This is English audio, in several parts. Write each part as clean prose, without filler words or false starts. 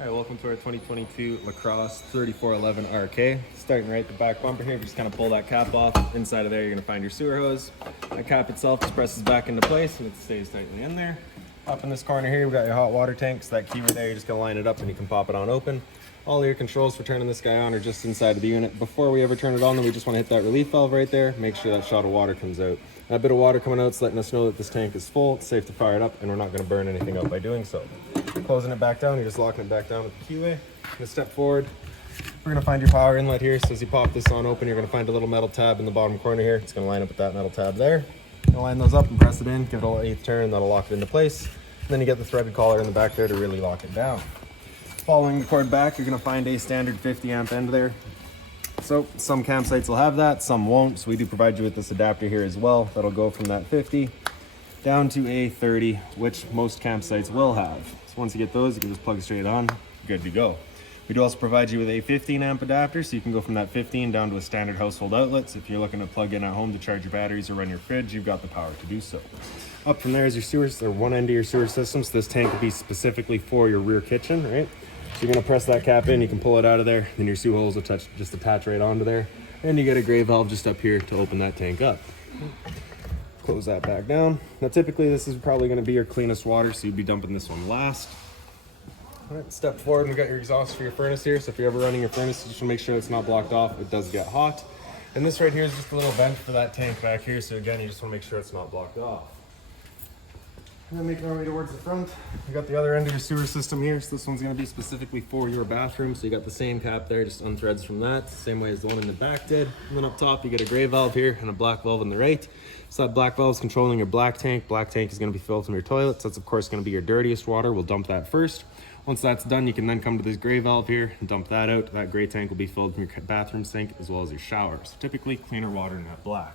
All right, welcome to our 2022 Lacrosse 3411 RK. Starting right at the back bumper here, just kind of pull that cap off. Inside of there, you're gonna find your sewer hose. The cap itself just presses back into place and it stays tightly in there. Up in this corner here, we've got your hot water tank. So that key right there, you're just gonna line it up and you can pop it on open. All your controls for turning this guy on are just inside of the unit. Before we ever turn it on, then we just wanna hit that relief valve right there. Make sure that shot of water comes out. That bit of water coming out is letting us know that this tank is full. It's safe to fire it up and we're not gonna burn anything up by doing so. Closing it back down, you're just locking it back down with the keyway. Gonna step forward. We're gonna find your power inlet here. So as you pop this on open, you're gonna find a little metal tab in the bottom corner here. It's gonna line up with that metal tab there. You'll line those up and press it in, give it a little eighth turn, and that'll lock it into place. And then you get the threaded collar in the back there to really lock it down. Following the cord back, you're gonna find a standard 50 amp end there. So some campsites will have that, some won't. So we do provide you with this adapter here as well. That'll go from that 50 down to a 30, which most campsites will have. So once you get those, you can just plug it straight on, good to go. We do also provide you with a 15 amp adapter, so you can go from that 15 down to a standard household outlet. So if you're looking to plug in at home to charge your batteries or run your fridge, you've got the power to do so. Up from there is your sewers, or one end of your sewer system. So this tank would be specifically for your rear kitchen, right? So you're gonna press that cap in, you can pull it out of there, then your sewer hose will just attach right onto there. And you get a gray valve just up here to open that tank up. Close that back down. Now typically this is probably gonna be your cleanest water, so you'd be dumping this one last. All right, step forward and we've got your exhaust for your furnace here. So if you're ever running your furnace, you just wanna make sure it's not blocked off. It does get hot. And this right here is just a little vent for that tank back here. So again, you just wanna make sure it's not blocked off. And then making our way towards the front, we got the other end of your sewer system here. So this one's gonna be specifically for your bathroom. So you got the same cap there, just unthreads from that, same way as the one in the back did. And then up top, you get a gray valve here and a black valve on the right. So that black valve is controlling your black tank. Black tank is gonna be filled from your toilet. So that's of course gonna be your dirtiest water. We'll dump that first. Once that's done, you can then come to this gray valve here and dump that out. That gray tank will be filled from your bathroom sink as well as your shower. So typically cleaner water in that black.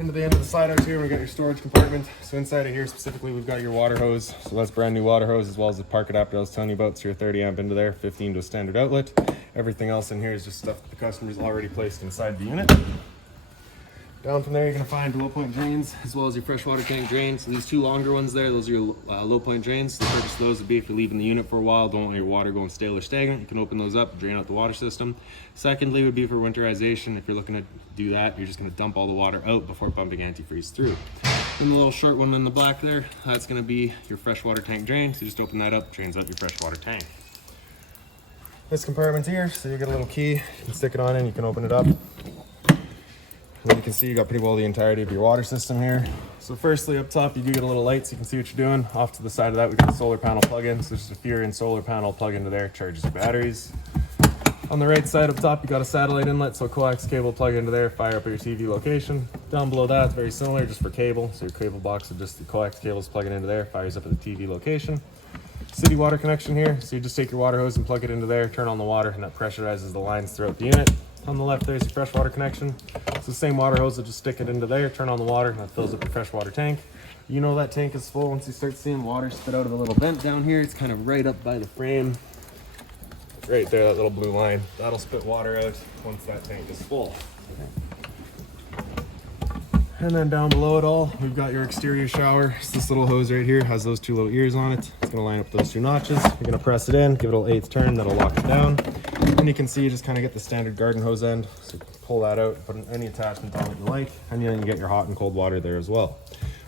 Into the end of the slide out here, we got your storage compartment. So inside of here specifically, we've got your water hose. So that's brand new water hose, as well as the park adapter I was telling you about. So your 30 amp into there, 15 to a standard outlet. Everything else in here is just stuff that the customer's already placed inside the unit. Down from there, you're gonna find low point drains, as well as your freshwater tank drains. So these two longer ones there, those are your low point drains. The purpose of those would be if you're leaving the unit for a while, don't want your water going stale or stagnant, you can open those up, drain out the water system. Secondly would be for winterization. If you're looking to do that, you're just gonna dump all the water out before pumping antifreeze through. And the little short one in the black there, that's gonna be your freshwater tank drain. So just open that up, drains out your freshwater tank. This compartment here, so you get a little key, you can stick it on in, you can open it up. And you can see you got pretty well the entirety of your water system here. So firstly up top, you do get a little light so you can see what you're doing. Off to the side of that, we got the solar panel plug-in. So just a Furion solar panel plug into there, charges your batteries. On the right side up top, you got a satellite inlet, so a coax cable plug into there, fire up at your TV location. Down below that, it's very similar, just for cable. So your cable box with just the coax cables plugging into there, fires up at the TV location. City water connection here, so you just take your water hose and plug it into there, turn on the water, and that pressurizes the lines throughout the unit. On the left, there's your freshwater connection. It's the same water hose, so just stick it into there, turn on the water, and that fills up your freshwater tank. You know that tank is full once you start seeing water spit out of a little vent down here. It's kind of right up by the frame. Right there, that little blue line. That'll spit water out once that tank is full. And then down below it all, we've got your exterior shower. So this little hose right here has those two little ears on it. It's gonna line up those two notches. You're gonna press it in, give it a little eighth turn, that'll lock it down. And you can see you just kind of get the standard garden hose end. So you pull that out, put any attachment on that you like, and then you get your hot and cold water there as well.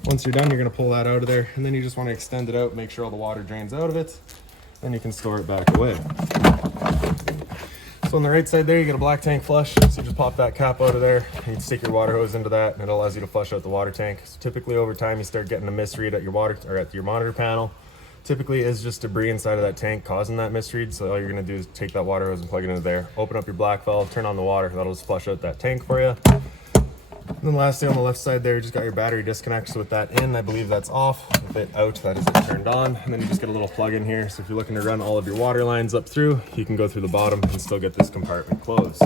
Once you're done, you're gonna pull that out of there, and then you just wanna extend it out, make sure all the water drains out of it, and you can store it back away. So on the right side there, you get a black tank flush. So you just pop that cap out of there, and you stick your water hose into that, and it allows you to flush out the water tank. So typically over time, you start getting a misread at your water or at your monitor panel. Typically is just debris inside of that tank causing that misread. So all you're gonna do is take that water hose and plug it into there, open up your black valve, turn on the water, that'll just flush out that tank for you. And then lastly, on the left side there, you just got your battery disconnect. So with that in, I believe that's off. With it out, that is turned on. And then you just get a little plug in here. So if you're looking to run all of your water lines up through, you can go through the bottom and still get this compartment closed.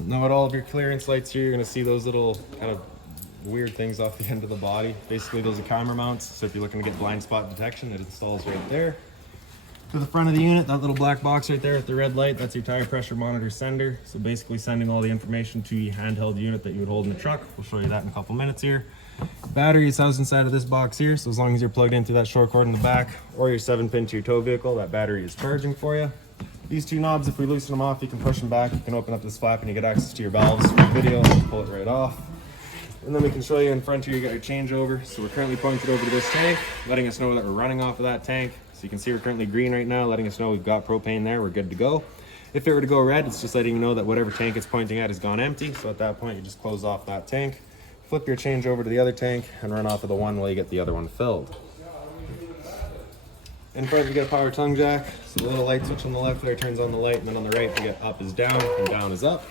Now at all of your clearance lights here, you're gonna see those little kind of weird things off the end of the body. Basically, those are camera mounts. So if you're looking to get blind spot detection, it installs right there. To the front of the unit, that little black box right there with the red light, that's your tire pressure monitor sender. So basically sending all the information to your handheld unit that you would hold in the truck. We'll show you that in a couple minutes here. Battery is housed inside of this box here, so as long as you're plugged into that short cord in the back or your 7-pin to your tow vehicle, that battery is charging for you. These two knobs, if we loosen them off, you can push them back, you can open up this flap and you get access to your valves for video, pull it right off. And then we can show you in front here, you got your changeover. So we're currently pointed over to this tank, letting us know that we're running off of that tank. So you can see we're currently green right now, letting us know we've got propane there, we're good to go. If it were to go red, it's just letting you know that whatever tank it's pointing at has gone empty. So at that point, you just close off that tank, flip your change over to the other tank, and run off of the one while you get the other one filled. In front, you get a power tongue jack. So the little light switch on the left there turns on the light, and then on the right, you get up is down and down is up.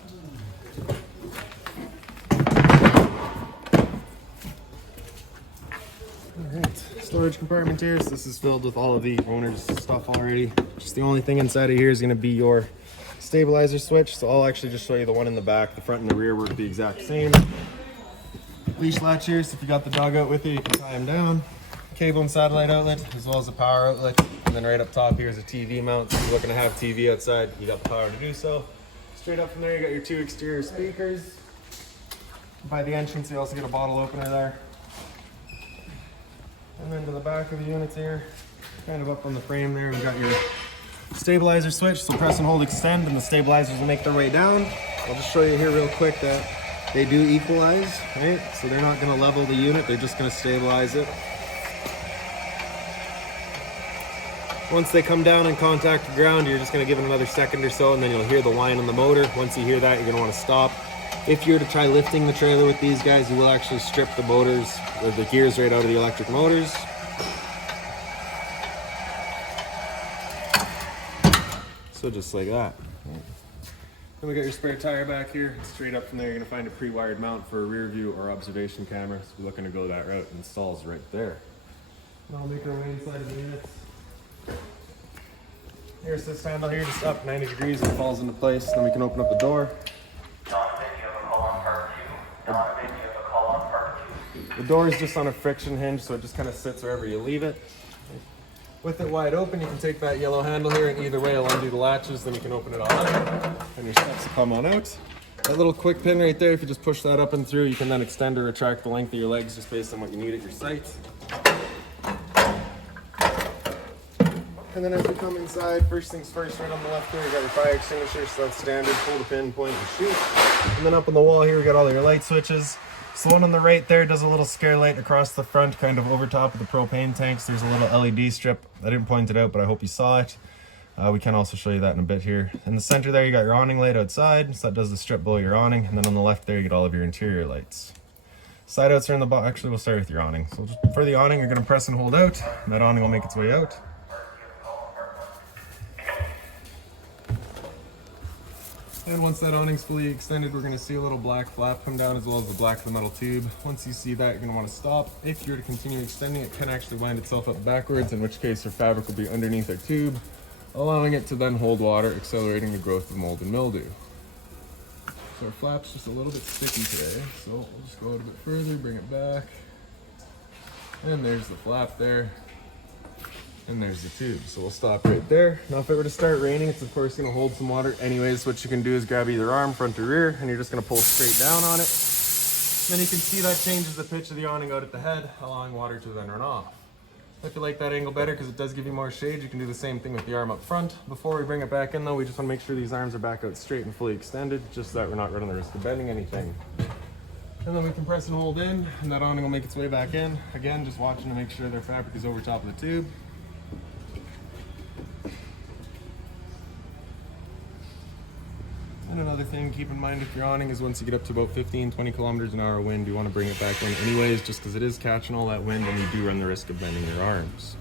Alright, storage compartment here. So this is filled with all of the owner's stuff already. Just the only thing inside of here is going to be your stabilizer switch. So I'll actually just show you the one in the back. The front and the rear work the exact same. Leash latch here, so if you got the dog out with you, you can tie him down. Cable and satellite outlet, as well as a power outlet. And then right up top here is a TV mount. So if you're looking to have TV outside, you got the power to do so. Straight up from there, you got your 2 exterior speakers. By the entrance, you also get a bottle opener there. And then to the back of the units here, kind of up on the frame there, we've got your stabilizer switch. So press and hold extend, and the stabilizers will make their way down. I'll just show you here real quick that they do equalize, right? So they're not going to level the unit, they're just going to stabilize it. Once they come down and contact the ground, you're just going to give it another second or so, and then you'll hear the whine on the motor. Once you hear that, you're going to want to stop. If you were to try lifting the trailer with these guys, you will actually strip the motors, or the gears right out of the electric motors. So just like that. Then we got your spare tire back here. Straight up from there, you're going to find a pre-wired mount for a rear view or observation camera. So we're looking to go that route. Installs right there. Now we'll make our way inside of the units. Here's this handle here, just up 90 degrees, it falls into place. Then we can open up the door. The door is just on a friction hinge, so it just kind of sits wherever you leave it. With it wide open, you can take that yellow handle here, and either way it'll undo the latches, then you can open it all up, and your steps will come on out. That little quick pin right there, if you just push that up and through, you can then extend or retract the length of your legs just based on what you need at your site. And then as we come inside, first things first, right on the left here, you got your fire extinguisher, so that's standard, pull the pin, point, and shoot. And then up on the wall here, we got all your light switches. So the one on the right there does a little scare light across the front, kind of over top of the propane tanks. There's a little LED strip. I didn't point it out, but I hope you saw it. We can also show you that in a bit here. In the center there, you got your awning light outside, so that does the strip below your awning. And then on the left there, you get all of your interior lights. Side outs are in the box. Actually, we'll start with your awning. So just for the awning, you're going to press and hold out, and that awning will make its way out. And once that awning's fully extended, we're going to see a little black flap come down as well as the black of the metal tube. Once you see that, you're going to want to stop. If you're to continue extending, it can actually wind itself up backwards, in which case your fabric will be underneath our tube, allowing it to then hold water, accelerating the growth of mold and mildew. So our flap's just a little bit sticky today, so we'll just go out a bit further, bring it back. And there's the flap there. And there's the tube, so we'll stop right there. Now if it were to start raining, it's of course going to hold some water anyways. What you can do is grab either arm, front or rear, and you're just going to pull straight down on it. Then you can see that changes the pitch of the awning out at the head, allowing water to then run off. If you like that angle better, because it does give you more shade, you can do the same thing with the arm up front. Before we bring it back in though, we just want to make sure these arms are back out straight and fully extended, just so that we're not running the risk of bending anything. And then we can press and hold in, and that awning will make its way back in. Again, just watching to make sure their fabric is over top of the tube. And another thing, keep in mind if your awning is once you get up to about 15-20 kilometers an hour wind, you want to bring it back in anyways, just because it is catching all that wind and you do run the risk of bending your arms.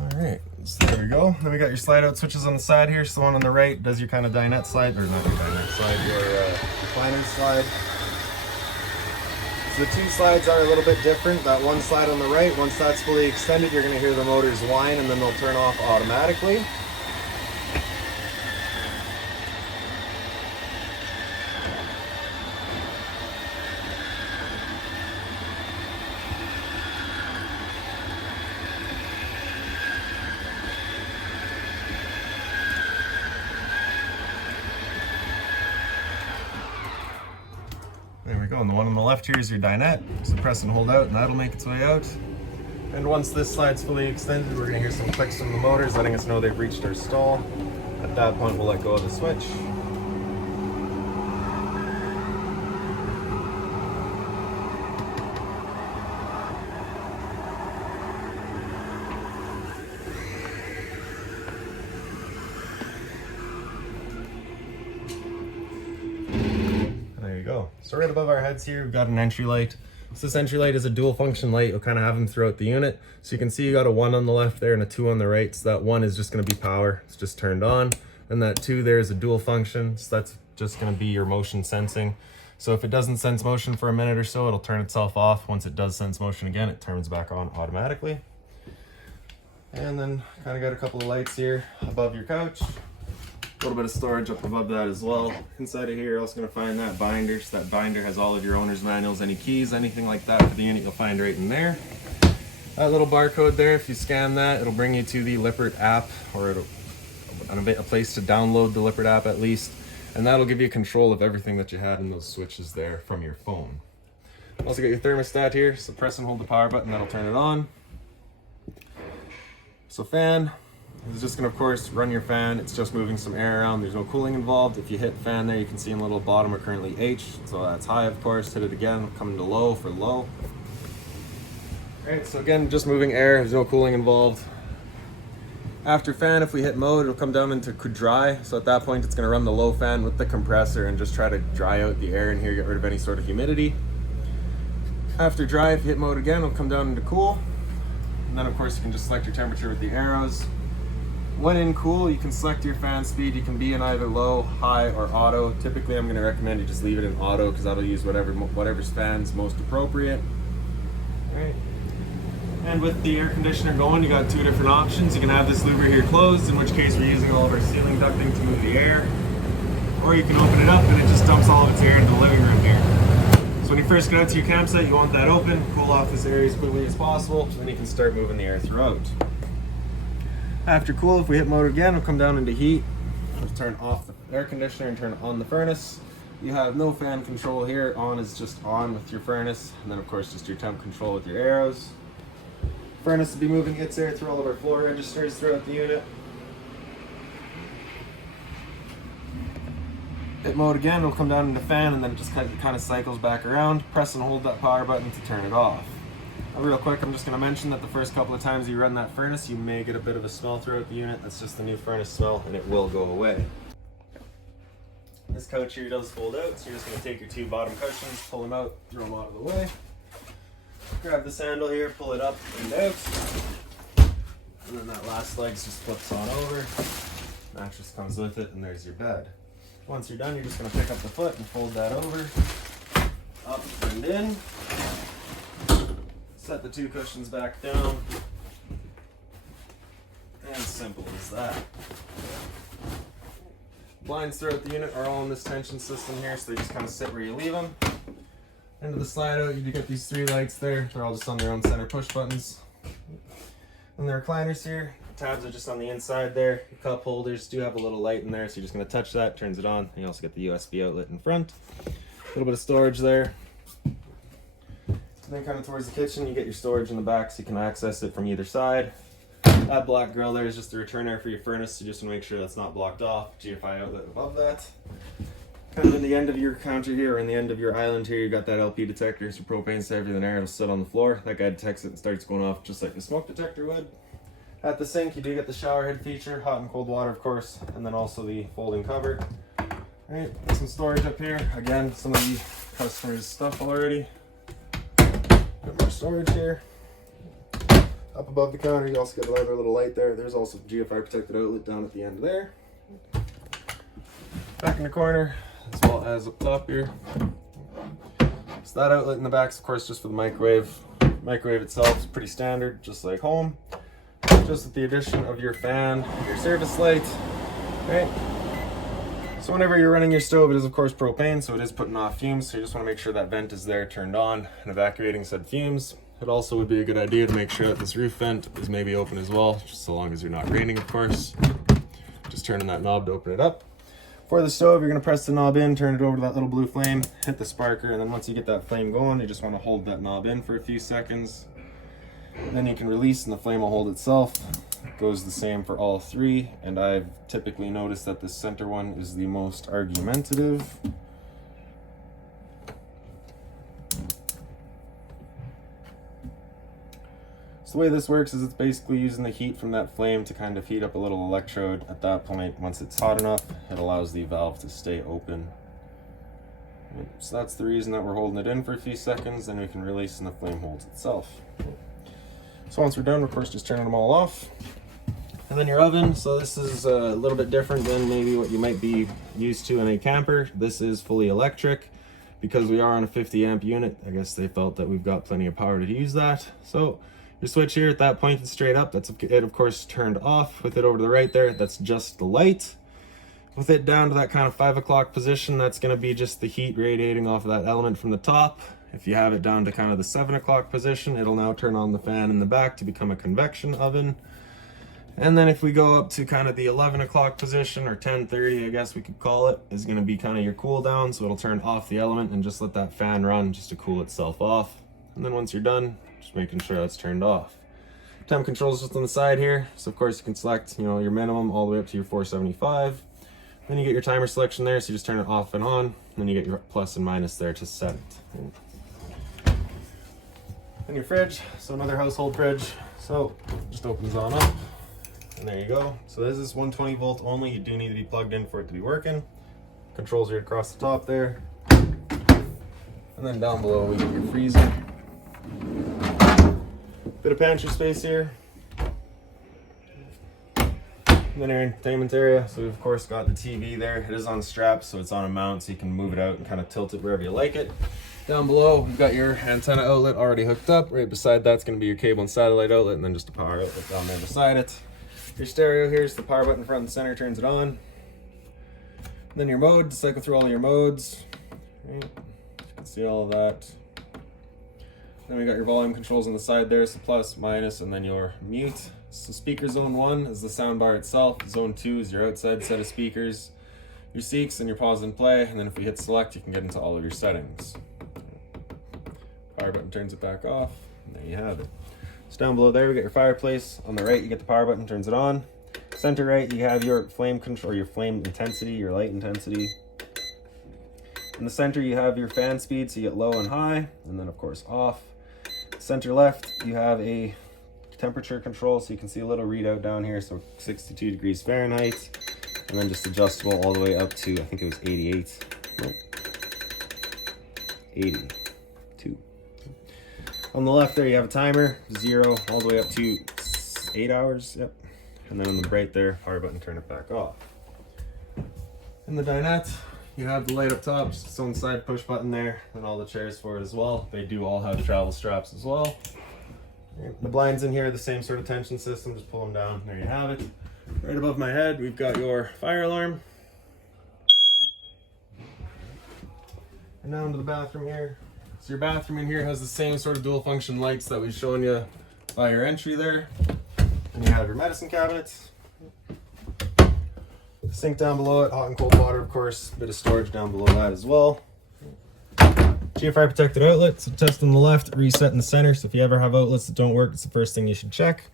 Alright, so there we go. Then we got your slide out switches on the side here. So the one on the right does your kind of dinette slide, or not your dinette slide, your recliner slide. The two slides are a little bit different. That one slide on the right, once that's fully extended, you're going to hear the motors whine and then they'll turn off automatically. we go. And the one on the left here is your dinette. So press and hold out and that'll make its way out. And once this slide's fully extended, we're gonna hear some clicks from the motors letting us know they've reached our stall. At that point, we'll let go of the switch. There you go. So right above our heads here, we've got an entry light. So this entry light is a dual function light. You'll kind of have them throughout the unit. So you can see you got a 1 on the left there and a 2 on the right. So that 1 is just going to be power. It's just turned on. And that 2 there is a dual function. So that's just going to be your motion sensing. So if it doesn't sense motion for a minute or so, it'll turn itself off. Once it does sense motion again, it turns back on automatically. And then kind of got a couple of lights here above your couch. A little bit of storage up above that as well. Inside of here, you're also going to find that binder. So that binder has all of your owner's manuals, any keys, anything like that for the unit you'll find right in there. That little barcode there, if you scan that, it'll bring you to the Lippert app, or a place to download the Lippert app at least. And that'll give you control of everything that you had in those switches there from your phone. Also got your thermostat here, so press and hold the power button, that'll turn it on. So fan. It's just going to, of course, run your fan. It's just moving some air around. There's no cooling involved. If you hit fan there, you can see in the little bottom we're currently H. So that's high, of course. Hit it again, come to low for low. All right, so again, just moving air. There's no cooling involved. After fan, if we hit mode, it'll come down into dry. So at that point, it's going to run the low fan with the compressor and just try to dry out the air in here, get rid of any sort of humidity. After dry, if you hit mode again, it'll come down into cool. And then, of course, you can just select your temperature with the arrows. When in cool, you can select your fan speed. You can be in either low, high, or auto. Typically, I'm going to recommend you just leave it in auto because that'll use whatever's fan's most appropriate. All right. And with the air conditioner going, you got 2 different options. You can have this louver here closed, in which case we're using all of our ceiling ducting to move the air. Or you can open it up and it just dumps all of its air into the living room here. So when you first get out to your campsite, you want that open, cool off this area as quickly as possible, then you can start moving the air throughout. After cool, if we hit mode again, we'll come down into heat. We'll turn off the air conditioner and turn on the furnace. You have no fan control here. On is just on with your furnace. And then of course just your temp control with your arrows. Furnace will be moving its air through all of our floor registers throughout the unit. Hit mode again, it'll come down into fan and then it just kind of cycles back around. Press and hold that power button to turn it off. Real quick, I'm just going to mention that the first couple of times you run that furnace, you may get a bit of a smell throughout the unit. That's just the new furnace smell, and it will go away. This couch here does fold out, so you're just going to take your 2 bottom cushions, pull them out, throw them out of the way. Grab this handle here, pull it up and out. And then that last leg just flips on over. Mattress comes with it, and there's your bed. Once you're done, you're just going to pick up the foot and fold that over. Up and in. Set the 2 cushions back down. And simple as that. Blinds throughout the unit are all in this tension system here, so they just kind of sit where you leave them. Into the slide out, you do get these 3 lights there. They're all just on their own center push buttons. And the recliners here, tabs are just on the inside there. Your cup holders do have a little light in there, so you're just going to touch that, turns it on. And you also get the USB outlet in front. A little bit of storage there. And then kind of towards the kitchen, you get your storage in the back so you can access it from either side. That black grill there is just the return air for your furnace, so you just want to make sure that's not blocked off. GFI outlet above that. Kind of in the end of your counter here, or in the end of your island here, you got that LP detector, so propane's heavier than air, it'll sit on the floor. That guy detects it and starts going off just like the smoke detector would. At the sink, you do get the shower head feature, hot and cold water, of course, and then also the folding cover. All right, some storage up here. Again, some of the customers' stuff already. Got more storage here. Up above the counter, you also get another little light there. There's also GFI protected outlet down at the end there. Back in the corner, as well as up top here. So that outlet in the back is, of course, just for the microwave. Microwave itself is pretty standard, just like home. Just with the addition of your fan, your service light. Right. So whenever you're running your stove, it is of course propane, so it is putting off fumes. So you just want to make sure that vent is there, turned on, and evacuating said fumes. It also would be a good idea to make sure that this roof vent is maybe open as well, just so long as you're not raining, of course. Just turning that knob to open it up. For the stove, you're going to press the knob in, turn it over to that little blue flame, hit the sparker, and then once you get that flame going, you just want to hold that knob in for a few seconds. Then you can release and the flame will hold itself. It goes the same for all three, and I've typically noticed that the center one is the most argumentative. So the way this works is it's basically using the heat from that flame to kind of heat up a little electrode. At that point, once it's hot enough, it allows the valve to stay open. So that's the reason that we're holding it in for a few seconds, then we can release and the flame holds itself. So once we're done, we're of course just turning them all off. And then your oven, so this is a little bit different than maybe what you might be used to in a camper. This is fully electric. Because we are on a 50 amp unit, I guess they felt that we've got plenty of power to use that. So your switch here at that pointed straight up, that's it of course turned off. With it over to the right there, that's just the light. With it down to that kind of 5 o'clock position, that's going to be just the heat radiating off of that element from the top. If you have it down to kind of the 7 o'clock position, it'll now turn on the fan in the back to become a convection oven. And then if we go up to kind of the 11 o'clock position, or 10:30 I guess we could call it, is going to be kind of your cool down. So it'll turn off the element and just let that fan run just to cool itself off. And then once you're done, just making sure that's turned off. Temp controls just on the side here. So of course you can select, your minimum all the way up to your 475. Then you get your timer selection there, so you just turn it off and on. And then you get your plus and minus there to set it. And your fridge, so another household fridge. So just opens on up. And there you go. So this is 120 volt only. You do need to be plugged in for it to be working. Controls right across the top there. And then down below we get your freezer. Bit of pantry space here. And then our entertainment area. So we've of course got the TV there. It is on straps, so it's on a mount, so you can move it out and kind of tilt it wherever you like it. Down below, we've got your antenna outlet already hooked up. Right beside that's going to be your cable and satellite outlet, and then just a power outlet down there beside it. Your stereo here is the power button front and center, turns it on. And then your mode, cycle through all your modes. Right. You can see all of that. Then we got your volume controls on the side there, so plus, minus, and then your mute. So speaker zone 1 is the sound bar itself. Zone 2 is your outside set of speakers. Your seeks and your pause and play, and then if we hit select, you can get into all of your settings. Power button turns it back off, and there you have it. So down below there, we got your fireplace. On the right, you get the power button, turns it on. Center right, you have your flame control, your flame intensity, your light intensity. In the center, you have your fan speed, so you get low and high, and then of course off. Center left, you have a temperature control, so you can see a little readout down here, so 62 degrees Fahrenheit, and then just adjustable all the way up to, I think it was 88. Nope. 82. On the left there, you have a timer, 0 all the way up to 8 hours. Yep. And then on the right there, power button, turn it back off. In the dinette, you have the light up top, just its own side push button there, and all the chairs for it as well. They do all have travel straps as well. The blinds in here are the same sort of tension system, just pull them down, there you have it. Right above my head, we've got your fire alarm. And now into the bathroom here. So your bathroom in here has the same sort of dual function lights that we've shown you by your entry there. And you have your medicine cabinets. The sink down below it, hot and cold water, of course, a bit of storage down below that as well. GFI protected outlet, so test on the left, reset in the center. So if you ever have outlets that don't work, it's the first thing you should check.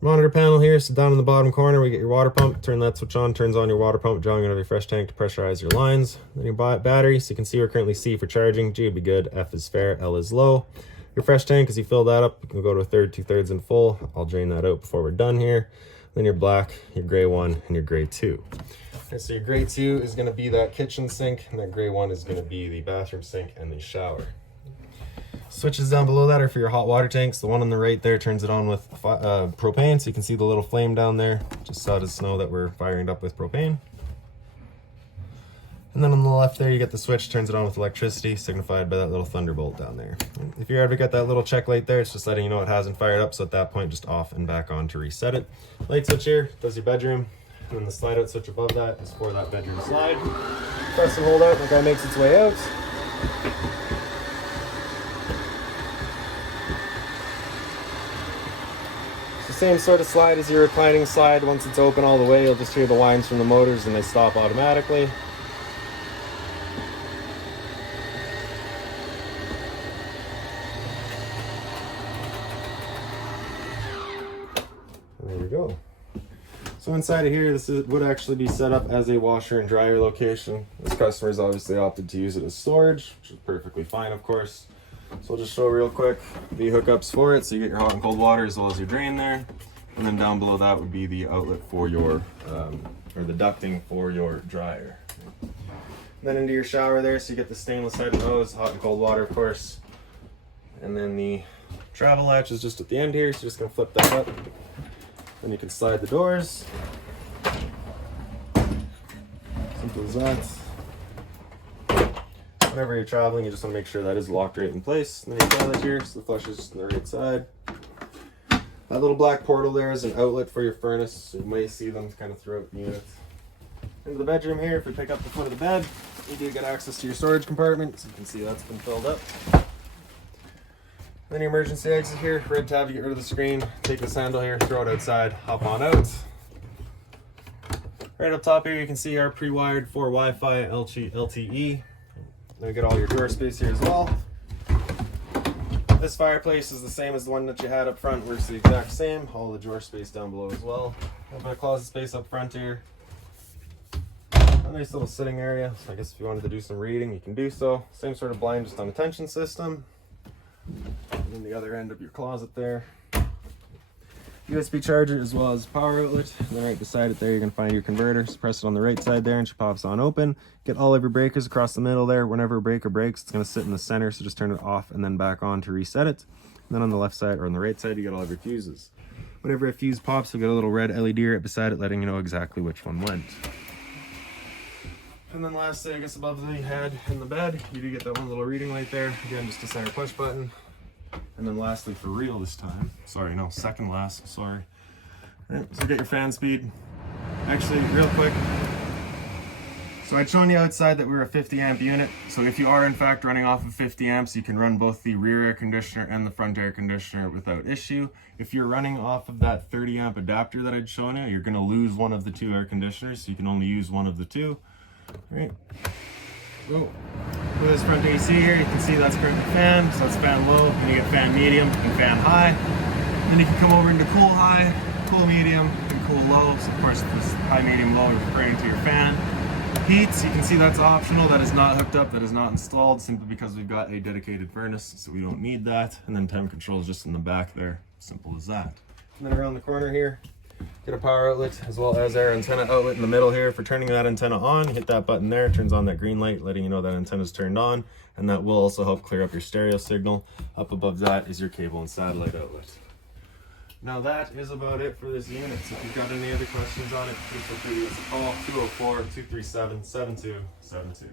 Monitor panel here, so down in the bottom corner we get your water pump. Turn that switch on, turns on your water pump, drawing out of your fresh tank to pressurize your lines. Then your battery, so you can see we're currently C for charging, G would be good, F is fair, L is low. Your fresh tank, as you fill that up, you can go to a third, 2/3 and full. I'll drain that out before we're done here. Then your black, your gray 1, and your gray 2. Okay, so your gray 2 is going to be that kitchen sink, and that gray 1 is going to be the bathroom sink and the shower. Switches down below that are for your hot water tanks. The one on the right there turns it on with propane, so you can see the little flame down there. Just so to know that we're firing it up with propane. And then on the left there, you get the switch, turns it on with electricity, signified by that little thunderbolt down there. And if you ever get that little check light there, it's just letting you know it hasn't fired up, so at that point, just off and back on to reset it. Light switch here does your bedroom, and then the slide out switch above that is for that bedroom slide. Press and hold out, and the guy makes its way out. Same sort of slide as your reclining slide. Once it's open all the way, you'll just hear the whines from the motors and they stop automatically. There we go. So inside of here, would actually be set up as a washer and dryer location. This customer's obviously opted to use it as storage, which is perfectly fine, of course. So I'll just show real quick the hookups for it. So you get your hot and cold water as well as your drain there. And then down below that would be the outlet for your, or the ducting for your dryer. And then into your shower there, so you get the stainless head and hose, hot and cold water, of course. And then the travel latch is just at the end here, so you're just gonna flip that up. Then you can slide the doors. Simple as that. Whenever you're traveling, you just want to make sure that is locked right in place. And then your toilet here, so the flush is just on the right side. That little black portal there is an outlet for your furnace, so you may see them kind of throughout the unit. Into the bedroom here, if we pick up the foot of the bed, you do get access to your storage compartment, so you can see that's been filled up. Then your emergency exit here, red tab, you get rid of the screen, take this handle here, throw it outside, hop on out. Right up top here, you can see our pre-wired for Wi-Fi LTE. Then we get all your drawer space here as well. This fireplace is the same as the one that you had up front, works the exact same. All the drawer space down below as well. A bit of closet space up front here. A nice little sitting area, so I guess if you wanted to do some reading, you can do so. Same sort of blind, just on a tension system. And then the other end of your closet there. USB charger as well as power outlet. And then right beside it there, you're going to find your converter. So press it on the right side there and she pops on open. Get all of your breakers across the middle there. Whenever a breaker breaks, it's going to sit in the center. So just turn it off and then back on to reset it. And then on the left side or on the right side, you get all of your fuses. Whenever a fuse pops, you'll get a little red LED right beside it, letting you know exactly which one went. And then lastly, I guess above the head in the bed, you do get that one little reading light there. Again, just a center push button. And then lastly, for real this time, sorry, no, second last, sorry. All right, so get your fan speed. Actually, real quick. So I'd shown you outside that we were a 50 amp unit. So if you are in fact running off of 50 amps, you can run both the rear air conditioner and the front air conditioner without issue. If you're running off of that 30 amp adapter that I'd shown you, you're gonna lose one of the two air conditioners, so you can only use one of the two. All right. Go. With this front AC here, you can see that's currently fan, so that's fan low, and you get fan medium and fan high. Then you can come over into cool high, cool medium, and cool low. So of course this high, medium, low is referring to your fan. Heats, you can see that's optional, that is not hooked up, that is not installed, simply because we've got a dedicated furnace, so we don't need that. And then temp control is just in the back there, simple as that. And then around the corner here, get a power outlet as well as our antenna outlet in the middle here. For turning that antenna on, hit that button there, turns on that green light, letting you know that antenna is turned on, and that will also help clear up your stereo signal. Up above that is your cable and satellite outlet. Now that is about it for this unit. So if you've got any other questions on it, please feel free to give us a call, 204-237-7272.